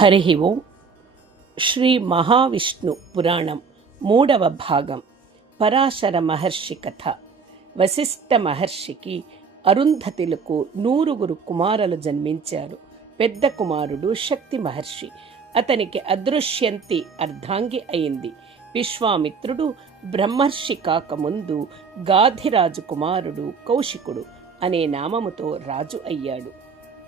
హరి ఓం. శ్రీ మహావిష్ణు పురాణం 3వ భాగం. పరాశర మహర్షి కథ. వశిష్ఠ మహర్షికి అరుంధతులకు 9 కుమారులు జన్మించారు. పెద్ద కుమారుడు శక్తి మహర్షి. అతనికి అదృశ్యంతి అర్ధాంగి అయింది. విశ్వామిత్రుడు బ్రహ్మర్షి కాకముందు గాధిరాజు కుమారుడు కౌశికుడు అనే నామముతో రాజు అయ్యాడు.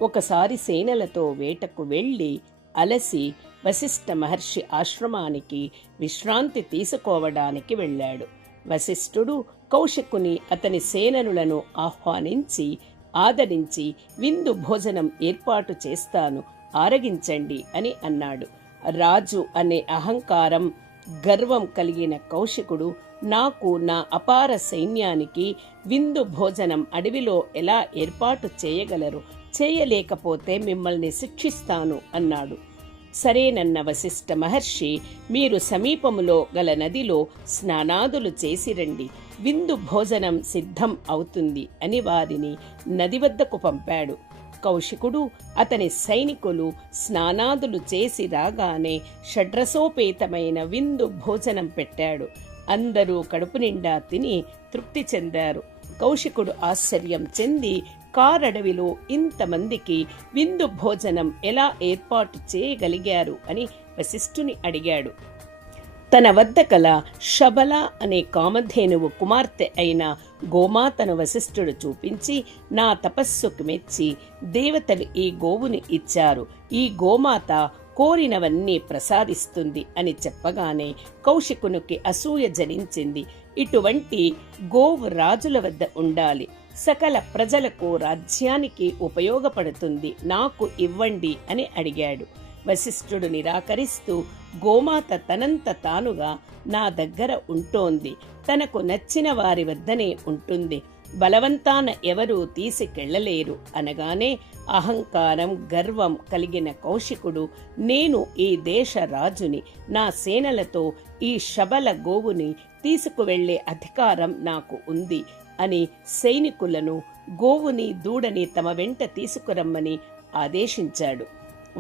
ఒకసారి సేనలతో వేటకు వెళ్ళి అలసి వశిష్ఠ మహర్షి ఆశ్రమానికి విశ్రాంతి తీసుకోవడానికి వెళ్ళాడు. వశిష్ఠుడు కౌశికుని అతని సేననులను ఆహ్వానించి ఆదరించి విందు భోజనం ఏర్పాటు చేస్తాను, ఆరగించండి అని అన్నాడు. రాజు అనే అహంకారం గర్వం కలిగిన కౌశికుడు నాకు నా అపార సైన్యానికి విందు భోజనం అడవిలో ఎలా ఏర్పాటు చేయగలరు, చేయలేకపోతే మిమ్మల్ని శిక్షిస్తాను అన్నాడు. సరేనన్న వశిష్ఠ మహర్షి, మీరు సమీపములో గల నదిలో స్నానాదులు చేసి రండి, విందు భోజనం సిద్ధం అవుతుంది అని వారిని నది వద్దకు పంపాడు. కౌశికుడు అతని సైనికులు స్నానాదులు చేసి రాగానే షడ్రసోపేతమైన విందు భోజనం పెట్టాడు. అందరూ కడుపు నిండా తిని తృప్తి చెందారు. కౌశికుడు ఆశ్చర్యం చెంది కారడవిలో ఇంతమందికి విందు భోజనం ఎలా ఏర్పాటు చేయగలిగారు అని వశిష్ఠుని అడిగాడు. తన వద్ద కల శబల అనే కామధేనువు కుమార్తె అయిన గోమాతను వశిష్ఠుడు చూపించి, నా తపస్సుకు మెచ్చి దేవతలు ఈ గోవుని ఇచ్చారు, ఈ గోమాత కోరినవన్నీ ప్రసాదిస్తుంది అని చెప్పగానే కౌశికునికి అసూయ జనించింది. ఇటువంటి గోవు రాజుల వద్ద ఉండాలి, సకల ప్రజలకు రాజ్యానికి ఉపయోగపడుతుంది, నాకు ఇవ్వండి అని అడిగాడు. వశిష్ఠుడు నిరాకరిస్తూ, గోమాత తనంత తానుగా నా దగ్గర ఉంటోంది, తనకు నచ్చిన వారి వద్దనే ఉంటుంది, బలవంతాన ఎవరూ తీసుకెళ్లలేరు అనగానే అహంకారం గర్వం కలిగిన కౌశికుడు, నేను ఈ దేశ రాజుని, నా సేనలతో ఈ శబల గోవుని తీసుకువెళ్లే అధికారం నాకు ఉంది అని సైనికులను గోవుని దూడని తమ వెంట తీసుకురమ్మని ఆదేశించాడు.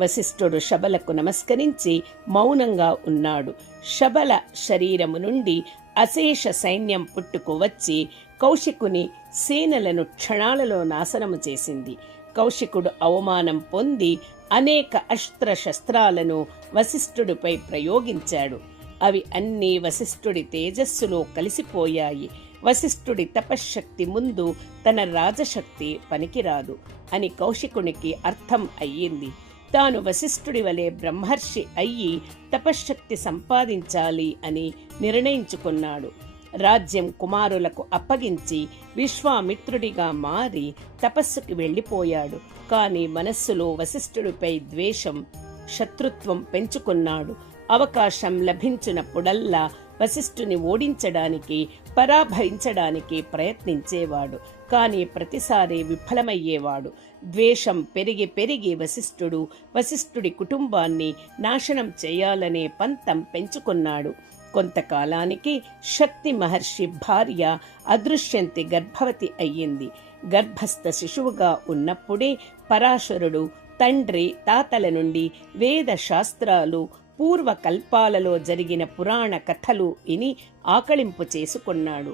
వశిష్ఠుడు శబలకు నమస్కరించి మౌనంగా ఉన్నాడు. శబల శరీరము నుండి అశేష సైన్యం పుట్టుకు వచ్చి కౌశికుని సేనలను క్షణాలలో నాశనము చేసింది. కౌశికుడు అవమానం పొంది అనేక అస్త్రశస్త్రాలను వశిష్ఠుడిపై ప్రయోగించాడు. అవి అన్నీ వశిష్ఠుడి తేజస్సులో కలిసిపోయాయి. వశిష్ఠుడి తపశ్శక్తి ముందు తన రాజశక్తి పనికిరాదు అని కౌశికునికి అర్థం అయ్యింది. తాను వశిష్ఠుడి వలె బ్రహ్మర్షి అయ్యి తపశ్శక్తి సంపాదించాలి అని నిర్ణయించుకున్నాడు. రాజ్యం కుమారులకు అప్పగించి విశ్వామిత్రుడిగా మారి తపస్సుకి వెళ్ళిపోయాడు. కాని మనస్సులో వశిష్ఠుడిపై ద్వేషం, శత్రుత్వం పెంచుకున్నాడు. అవకాశం లభించినప్పుడల్లా వశిష్ఠుని ఓడించడానికి, పరాభవించడానికి ప్రయత్నించేవాడు. కానీ ప్రతిసారి విఫలమయ్యేవాడు. ద్వేషం పెరిగి పెరిగి వశిష్ఠుడి కుటుంబాన్ని నాశనం చేయాలనే పంతం పెంచుకున్నాడు. కొంతకాలానికి శక్తి మహర్షి భార్య అదృశ్యంతి గర్భవతి అయ్యింది. గర్భస్థ శిశువుగా ఉన్నప్పుడే పరాశరుడు తండ్రి తాతల నుండి వేద శాస్త్రాలు, పూర్వకల్పాలలో జరిగిన పురాణ కథలు విని ఆకళింపు చేసుకున్నాడు.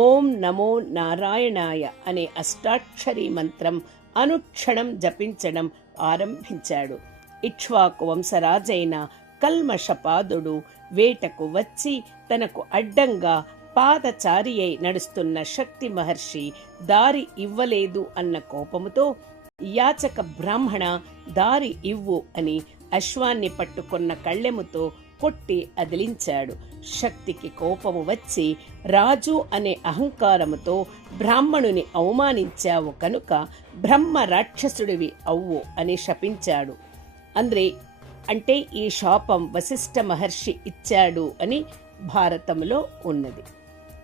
ఓం నమో నారాయణాయ అనే అష్టాక్షరీ మంత్రం అనుక్షణం జపించడం ఆరంభించాడు. ఇక్ష్వాకు వంశరాజైన కల్మషపాదుడు వేటకు వచ్చి తనకు అడ్డంగా పాదచారి అయి నడుస్తున్న శక్తి మహర్షి దారి ఇవ్వలేదు అన్న కోపముతో, యాచక బ్రాహ్మణ దారి ఇవ్వు అని అశ్వాన్ని పట్టుకున్న కళ్ళెముతో కొట్టి అదిలించాడు. శక్తికి కోపము వచ్చి, రాజు అనే అహంకారముతో బ్రాహ్మణుని అవమానించావు కనుక బ్రహ్మ రాక్షసుడివి అవ్వు అని శపించాడు. అంటే ఈ శాపం వశిష్ఠ మహర్షి ఇచ్చాడు అని భారతంలో ఉన్నది.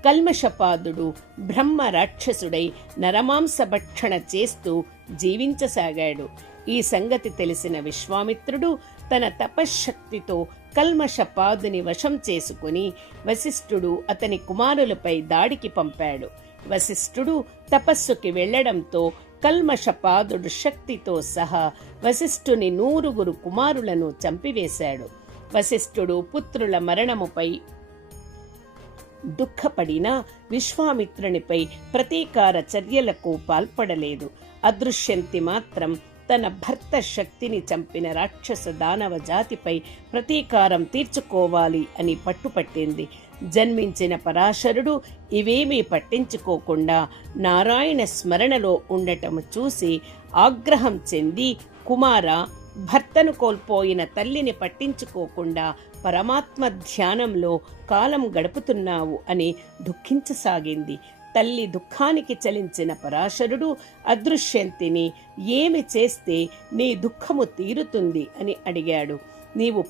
కల్మషపాదుడు బ్రహ్మ రాక్షసుడై నరమాంస భక్షణ చేస్తూ జీవించసాగాడు. ఈ సంగతి తెలిసిన విశ్వామిత్రుడు తన తపశ్శక్తితో కల్మషపాదుని వశం చేసుకుని వశిష్ఠుడు అతని కుమారులపై దాడికి పంపాడు. వశిష్ఠుడు తపస్సుకి వెళ్లడంతో కల్మషపాదుడు శక్తితో సహా వశిష్ఠుని 100 కుమారులను చంపివేశాడు. వశిష్ఠుడు పుత్రుల మరణముపై దుఃఖపడినా విశ్వామిత్రునిపై ప్రతీకార చర్యలకు పాల్పడలేదు. అదృశ్యంతి మాత్రం తన భర్త శక్తిని చంపిన రాక్షస దానవ జాతిపై ప్రతీకారం తీర్చుకోవాలి అని పట్టుపట్టింది. జన్మించిన పరాశరుడు ఇవేమీ పట్టించుకోకుండా నారాయణ స్మరణలో ఉండటము చూసి ఆగ్రహం చెంది, కుమార, భర్తను కోల్పోయిన తల్లిని పట్టించుకోకుండా పరమాత్మ ధ్యానంలో కాలం గడుపుతున్నావు అని దుఃఖించసాగింది. తల్లి దుఃఖానికి చలించిన పరాశరుడు అదృశ్యంతిని, ఏమి చేస్తే నీ దుఃఖము తీరుతుంది అని అడిగాడు. నీవు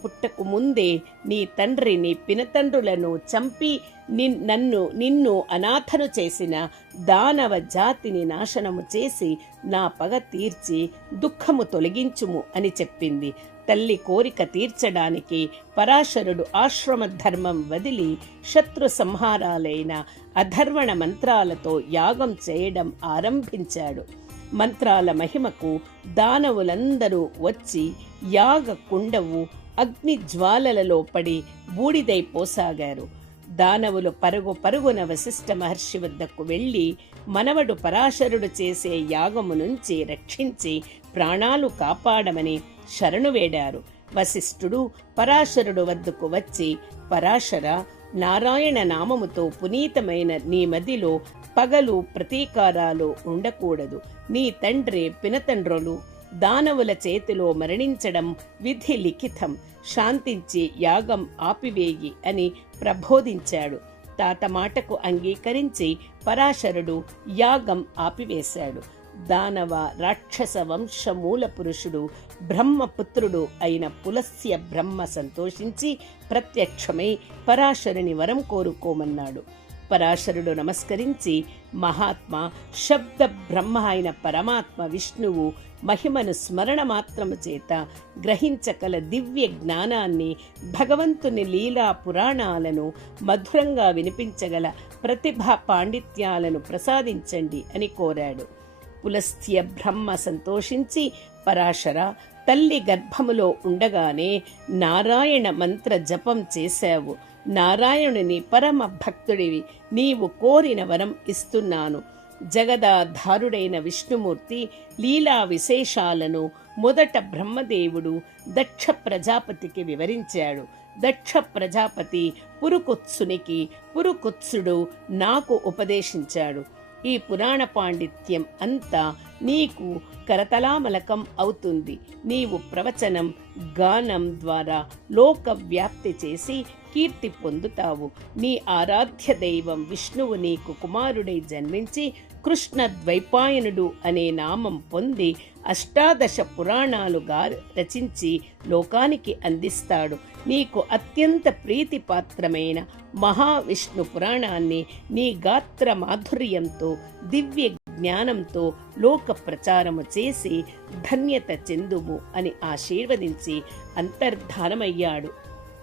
ముందే నీ తండ్రి నీ పినతండ్రులను చంపి నిన్ను అనాథను చేసిన దానవ జాతిని నాశనము చేసి నా పగ తీర్చి దుఃఖము తొలగించుము అని చెప్పింది. తల్లి కోరిక తీర్చడానికి పరాశరుడు ఆశ్రమ ధర్మం వదిలి శత్రు సంహారాలైన అధర్వణ మంత్రాలతో యాగం చేయడం ఆరంభించాడు. మంత్రాల మహిమకు దానవులందరూ వచ్చి యాగ కుండవు అగ్ని జ్వాలలలో పడి బూడిదైపోసాగారు. దానవులు పరుగున వశిష్ఠ మహర్షి వద్దకు వెళ్లి మనవడు పరాశరుడు చేసే యాగము నుంచి రక్షించి ప్రాణాలు కాపాడమని శరణు వేడారు. వశిష్ఠుడు పరాశరుడు వద్దకు వచ్చి, పరాశర, నారాయణ నామముతో పునీతమైన నీ మదిలో పగలు ప్రతీకారాలు ఉండకూడదు. నీ తండ్రి పినతండ్రులు దానవుల చేతిలో మరణించడం విధి లిఖితం. శాంతించి యాగం ఆపివేయి అని ప్రబోధించాడు. తాత మాటకు అంగీకరించి పరాశరుడు యాగం ఆపివేశాడు. దానవ రాక్షస వంశ మూల పురుషుడు బ్రహ్మపుత్రుడు అయిన పులస్య బ్రహ్మ సంతోషించి ప్రత్యక్షమై పరాశరుని వరం కోరుకోమన్నాడు. పరాశరుడు నమస్కరించి, మహాత్మ, శబ్ద బ్రహ్మ అయిన పరమాత్మ విష్ణువు మహిమను స్మరణ మాత్రము చేత గ్రహించగల దివ్య జ్ఞానాన్ని, భగవంతుని లీలా పురాణాలను మధురంగా వినిపించగల ప్రతిభా పాండిత్యాలను ప్రసాదించండి అని కోరాడు. పులస్త్య బ్రహ్మ సంతోషించి, పరాశర, తల్లి గర్భములో ఉండగానే నారాయణ మంత్ర జపం చేశావు. నారాయణుని పరమ భక్తుడివి. నీవు కోరిన వరం ఇస్తున్నాను. జగదాధారుడైన విష్ణుమూర్తి లీలా విశేషాలను మొదట బ్రహ్మదేవుడు దక్ష ప్రజాపతికి వివరించాడు. దక్ష ప్రజాపతి పురుకుత్సునికి, పురుకుత్సుడు నాకు ఉపదేశించాడు. ఈ పురాణ పాండిత్యం అంతా నీకు కరతలామలకం అవుతుంది. నీవు ప్రవచనం, గానం ద్వారా లోక వ్యాప్తి చేసి కీర్తి పొందుతావు. నీ ఆరాధ్య దైవం విష్ణువు నీకు కుమారుడై జన్మించి కృష్ణ ద్వైపాయనుడు అనే నామం పొంది 18 పురాణాలుగా రచించి లోకానికి అందిస్తాడు. నీకు అత్యంత ప్రీతిపాత్రమైన మహావిష్ణు పురాణాన్ని నీ గాత్ర మాధుర్యంతో, దివ్య జ్ఞానంతో లోక ప్రచారము చేసి ధన్యత చెందుము అని ఆశీర్వదించి అంతర్ధానమయ్యాడు.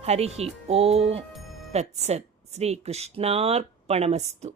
హరి ఓం తత్సత్. శ్రీకృష్ణార్పణమస్తు.